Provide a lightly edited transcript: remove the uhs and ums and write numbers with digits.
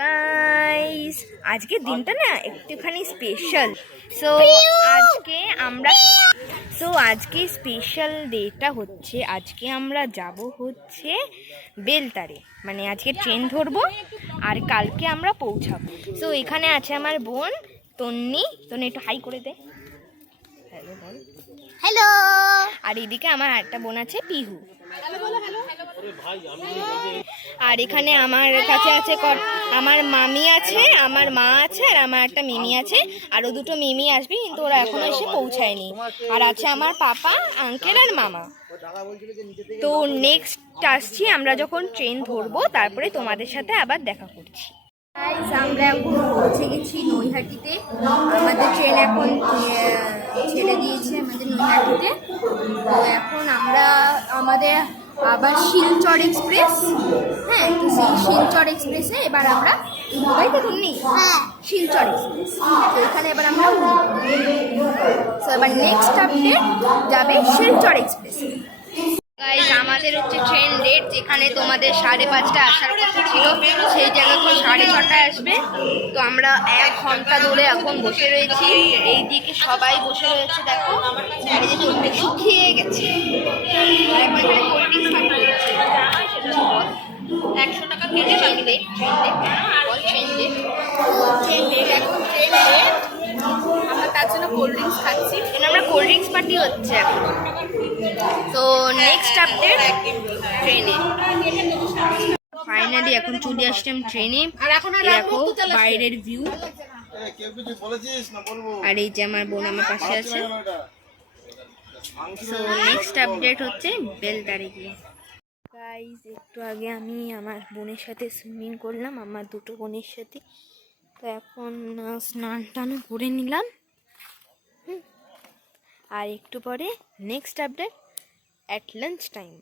Guys, আজকের দিনটা না একটুখানি স্পেশাল। সো আজকে স্পেশাল ডেটা হচ্ছে, আজকে আমরা যাব হচ্ছে বেলতারে, মানে আজকে ট্রেন ধরবো আর কালকে আমরা পৌঁছাবো। সো এখানে আছে আমার বোন তন্নি। তন্নি একটু হাই করে দে। হ্যালো বল। হ্যালো। আর এদিকে আমার একটা বোন আছে পিহু। আর এখানে আমার কাছে আছে আমার মামি আছে, আমার মা আছে, আর আমার একটা মিমি আছে। আরও দুটো মিমি আসবে, কিন্তু ওরা এখনো এসে পৌঁছায়নি। আর আছে আমার পাপা, আঙ্কেল আর মামা। তো নেক্সট আসছি আমরা যখন ট্রেন ধরবো, তারপরে তোমাদের সাথে আবার দেখা করছি। আমরা এখন পৌঁছে গেছি নৈহাটিতে। আমাদের ট্রেন এখন ছেড়ে দিয়েছে আমাদের নৈহাটিতে। তো এখন আমরা আমাদের আবার শিলচর এক্সপ্রেস, হ্যাঁ, তো সেই শিলচর এক্সপ্রেসে এবার আমরা তাই তো শুননি, হ্যাঁ, শিলচর এক্সপ্রেস। তো এখানে এবার আমরা তো এবার নেক্সট আপডেট যাবে শিলচর এক্সপ্রেসে। গাইস, আমাদের হচ্ছে ট্রেন লেট, যেখানে তোমাদের 5:30 আসার কথা ছিল, সেই জায়গায় এখন 6:30 আসবে। তো আমরা 1 ঘন্টা ধরে এখন বসে রয়েছি। এইদিকে সবাই বসে রয়েছে, দেখো চারিদিকে শুকিয়ে গেছে। এখন এখানে কোল্ড ড্রিঙ্কস পার্টি হচ্ছে। 100 টাকা কেটে ট্রেন লেট, এখন ট্রেন লেট। আমরা তার জন্য কোল্ড ড্রিঙ্কস খাচ্ছি, আমরা কোল্ড ড্রিঙ্কস পার্টি হচ্ছে এখন। তো নেক্সট আপডেট ট্রেনে। ফাইনালি এখন চলে আসলাম ট্রেনে। দেখো বাইরের ভিউ, আর এই যে আমার বোন আমার পাশে আছে। তো নেক্সট আপডেট হচ্ছে বেলদারে গিয়ে। গাইস, একটু আগে আমি আমার বোনের সাথে সুইমিং করলাম, আমার দুটো বোনের সাথে। তো এখন স্নান টানও করে নিলাম। আর একটু পরে next update at lunch time.